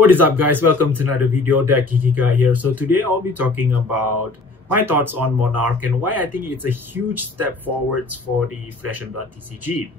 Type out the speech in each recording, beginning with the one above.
What is up, guys? Welcome to another video. Geeky guy here. So today I'll be talking about my thoughts on Monarch and why I think it's a huge step forwards for the Flesh and Blood TCG.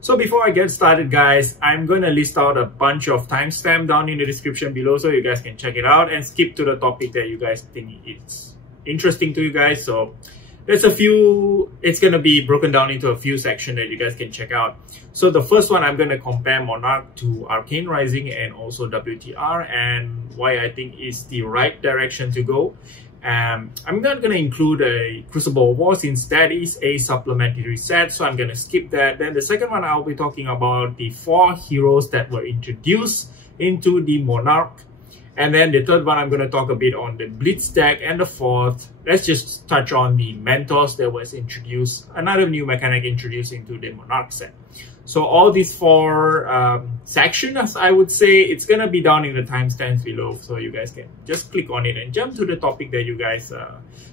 So before I get started, guys, I'm going to list out a bunch of timestamps down in the description below so you guys can check it out and skip to the topic that you guys think it's interesting to you guys. So there's a few, it's going to be broken down into a few sections that you guys can check out. So the first one, I'm going to compare Monarch to Arcane Rising and also WTR and why I think is the right direction to go. I'm not going to include a Crucible War since that is a supplementary set, so I'm going to skip that. Then the second one, I'll be talking about the 4 heroes that were introduced into the Monarch. And then the third one, I'm going to talk a bit on the Blitz deck. And the fourth, let's just touch on the Mentors that was introduced, another new mechanic introduced into the Monarch set. So all these 4 sections, I would say, it's going to be down in the timestamps below. So you guys can just click on it and jump to the topic that you guys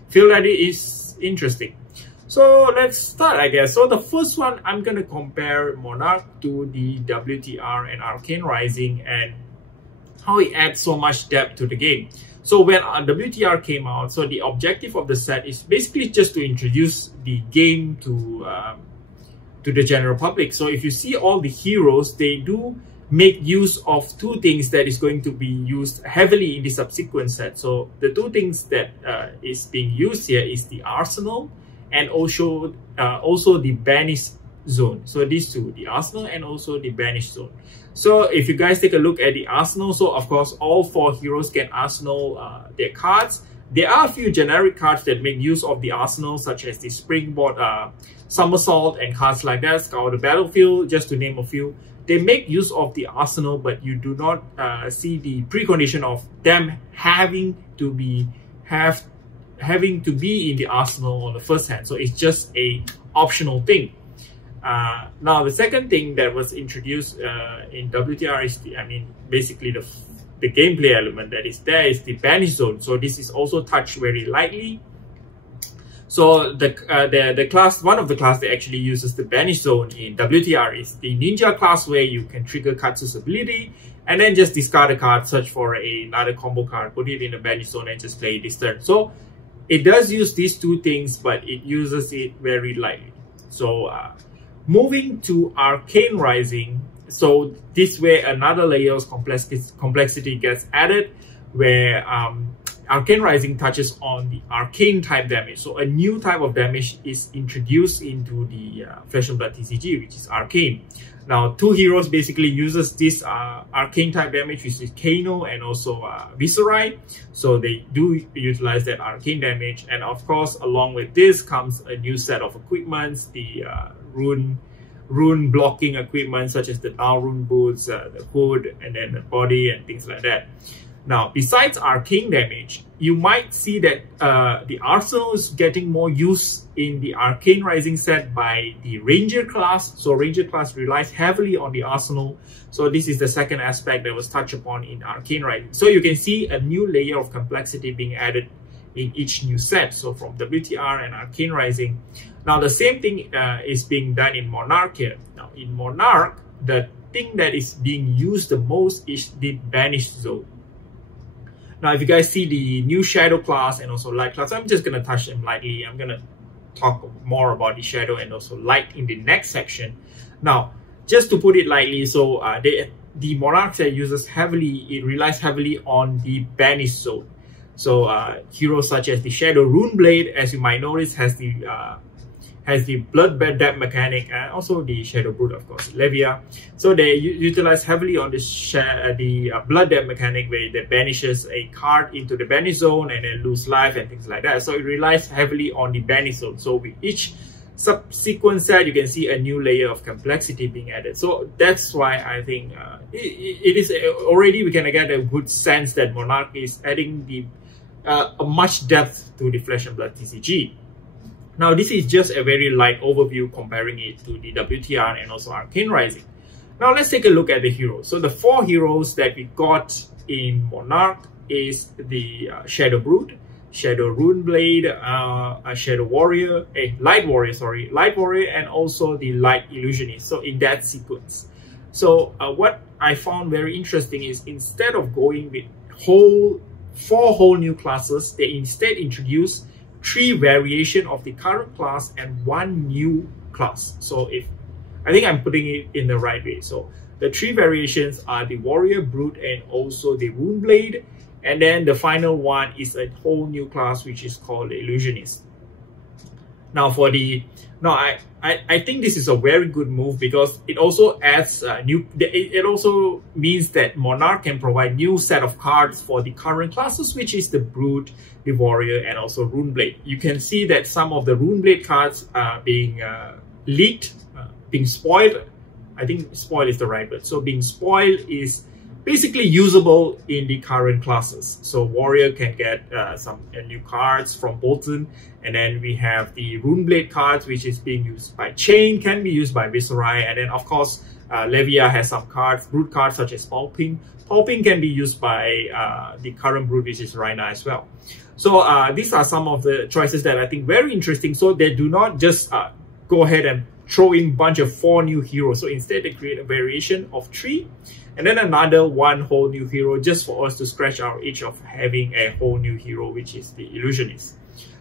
feel that it is interesting. So let's start, I guess. So the first one, I'm going to compare Monarch to the WTR and Arcane Rising and how it adds so much depth to the game. So when WTR came out, so the objective of the set is basically just to introduce the game to the general public. So if you see all the heroes, they do make use of 2 things that is going to be used heavily in the subsequent set. So the 2 things that is being used here is the Arsenal and also the Banished Zone. So these 2, the Arsenal and also the Banished Zone. So if you guys take a look at the Arsenal, so of course all 4 heroes can Arsenal their cards. There are a few generic cards that make use of the Arsenal, such as the Springboard, Somersault and cards like that, Scour the Battlefield, just to name a few. They make use of the Arsenal, but you do not see the precondition of them having to be in the Arsenal on the first hand. So it's just a optional thing. Now the second thing that was introduced in WTR is basically the gameplay element that is there is the Banished Zone. So this is also touched very lightly. So the class, one of the class that actually uses the Banished Zone in WTR is the Ninja class, where you can trigger Katsu's ability and then just discard a card, search for another combo card, put it in the Banished Zone and just play it this turn. So it does use these 2 things, but it uses it very lightly. So moving to Arcane Rising, so this way another layer of complexity gets added, where Arcane Rising touches on the arcane type damage. So a new type of damage is introduced into the Flesh and Blood TCG, which is Arcane. Now 2 heroes basically uses this arcane type damage, which is Kano and also Viserai. So they do utilize that arcane damage, and of course along with this comes a new set of equipments, the rune blocking equipment such as the Now Rune boots, the hood, and then the body and things like that. Now, besides arcane damage, you might see that the Arsenal is getting more use in the Arcane Rising set by the Ranger class. So Ranger class relies heavily on the Arsenal. So this is the second aspect that was touched upon in Arcane Rising. So you can see a new layer of complexity being added in each new set. So from WTR and Arcane Rising. Now the same thing is being done in Monarch here. Now in Monarch, the thing that is being used the most is the Banished Zone. Now if you guys see the new Shadow class and also Light class, I'm just going to touch them lightly. I'm going to talk more about the Shadow and also Light in the next section. Now just to put it lightly, so the Monarch set it relies heavily on the Banished Zone. So heroes such as the Shadow Runeblade, as you might notice, has the Blood Depth mechanic, and also the Shadow Brute, of course, Levia. So they utilize heavily on the Blood Depth mechanic, where it banishes a card into the Banished Zone and then lose life and things like that. So it relies heavily on the Banished Zone. So with each subsequent set, you can see a new layer of complexity being added. So that's why I think it is already, we can get a good sense that Monarch is adding a much depth to the Flesh and Blood TCG. Now this is just a very light overview comparing it to the WTR and also Arcane Rising. Now let's take a look at the heroes. So the 4 heroes that we got in Monarch is the Shadow Brute, Shadow Runeblade, a Shadow Warrior, a Light Warrior, and also the Light Illusionist. So in that sequence. So what I found very interesting is instead of going with four whole new classes, they instead introduce 3 variations of the current class and 1 new class. So I think I'm putting it in the right way. So the 3 variations are the Warrior, Brute, and also the Runeblade. And then the final one is a whole new class which is called the Illusionist. Now I think this is a very good move because it also adds it also means that Monarch can provide new set of cards for the current classes, which is the Brute, the Warrior, and also Runeblade. You can see that some of the Runeblade cards are being leaked, being spoiled. I think spoil is the right word. So being spoiled is basically usable in the current classes. So Warrior can get some new cards from Bolton, and then we have the Runeblade cards, which is being used by Chain, can be used by Viserai, and then of course Levia has some cards, Brute cards such as Pulping. Pulping can be used by the current Brute, which is Rhina as well. So these are some of the choices that I think very interesting. So they do not just go ahead and throw in a bunch of 4 new heroes. So instead they create a variation of 3 and then another 1 whole new hero just for us to scratch our itch of having a whole new hero, which is the Illusionist.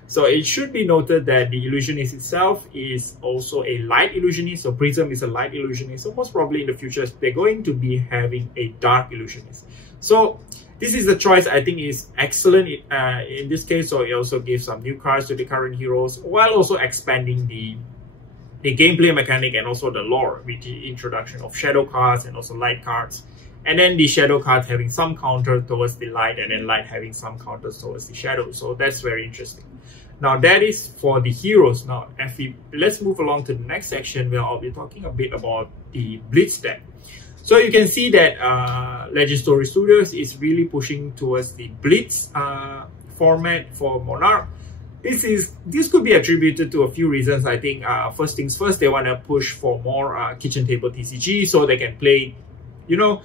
So it should be noted that the Illusionist itself is also a light Illusionist. So Prism is a light Illusionist. So most probably in the future, they're going to be having a dark Illusionist. So this is the choice I think is excellent in this case. So it also gives some new cards to the current heroes while also expanding the gameplay mechanic and also the lore with the introduction of shadow cards and also light cards, and then the shadow cards having some counter towards the light and then light having some counters towards the shadow. So that's very interesting. Now that is for the heroes. Now let's move along to the next section where I'll be talking a bit about the Blitz deck. So you can see that Legend Story Studios is really pushing towards the Blitz format for Monarch. This could be attributed to a few reasons. I think first things first, they want to push for more kitchen table TCG so they can play, you know,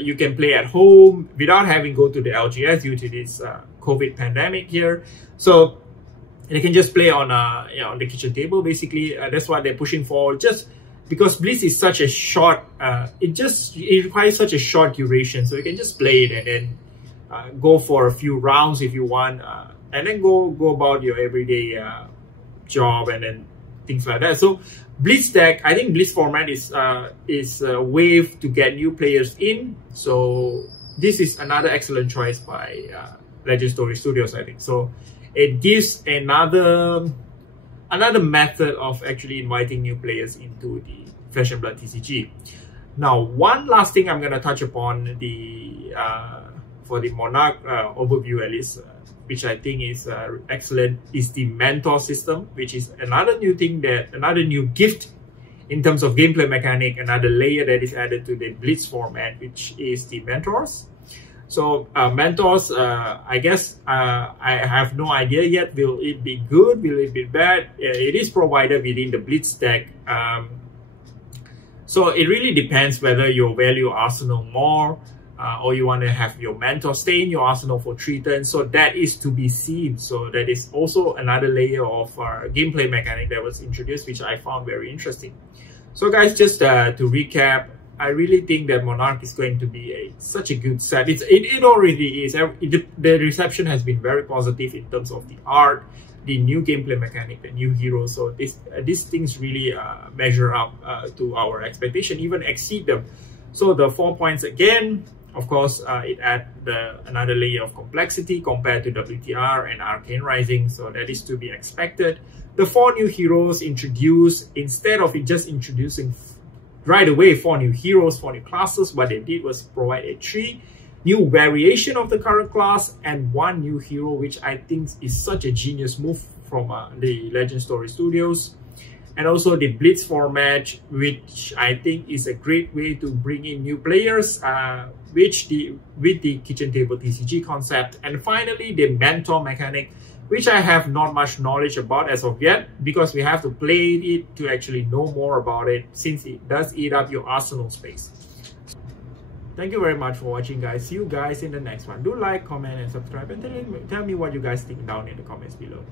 you can play at home without having to go to the LGS due to this COVID pandemic here. So they can just play on on the kitchen table basically. That's what they're pushing for. Just because Blitz is such a short, it requires such a short duration, so you can just play it and then go for a few rounds if you want. And then go about your everyday job and then things like that. So Blitz deck, I think Blitz format is a way to get new players in. So this is another excellent choice by Legend Story Studios, I think. So it gives another method of actually inviting new players into the Flesh and Blood TCG. Now, one last thing I'm gonna touch upon for the Monarch overview at least. Which I think is excellent, is the mentor system, which is another new thing, another new gift in terms of gameplay mechanic, another layer that is added to the Blitz format, which is the mentors. So mentors, I guess I have no idea yet. Will it be good? Will it be bad? It is provided within the Blitz deck. So it really depends whether you value Arsenal more, or you want to have your mentor stay in your arsenal for 3 turns. So that is to be seen. So that is also another layer of gameplay mechanic that was introduced, which I found very interesting. So guys, just to recap, I really think that Monarch is going to be such a good set. It already is. The reception has been very positive in terms of the art, the new gameplay mechanic, the new heroes. So these things really measure up to our expectation, even exceed them. So the 4 points again, of course, it adds another layer of complexity compared to WTR and Arcane Rising, so that is to be expected. The 4 new heroes introduced, instead of it just introducing right away 4 new heroes, 4 new classes, what they did was provide a 3 new variation of the current class and 1 new hero, which I think is such a genius move from the Legend Story Studios. And also the Blitz format, which I think is a great way to bring in new players with the kitchen table TCG concept. And finally, the mentor mechanic, which I have not much knowledge about as of yet, because we have to play it to actually know more about it, since it does eat up your arsenal space. Thank you very much for watching, guys. See you guys in the next one. Do like, comment, and subscribe, and tell me what you guys think down in the comments below.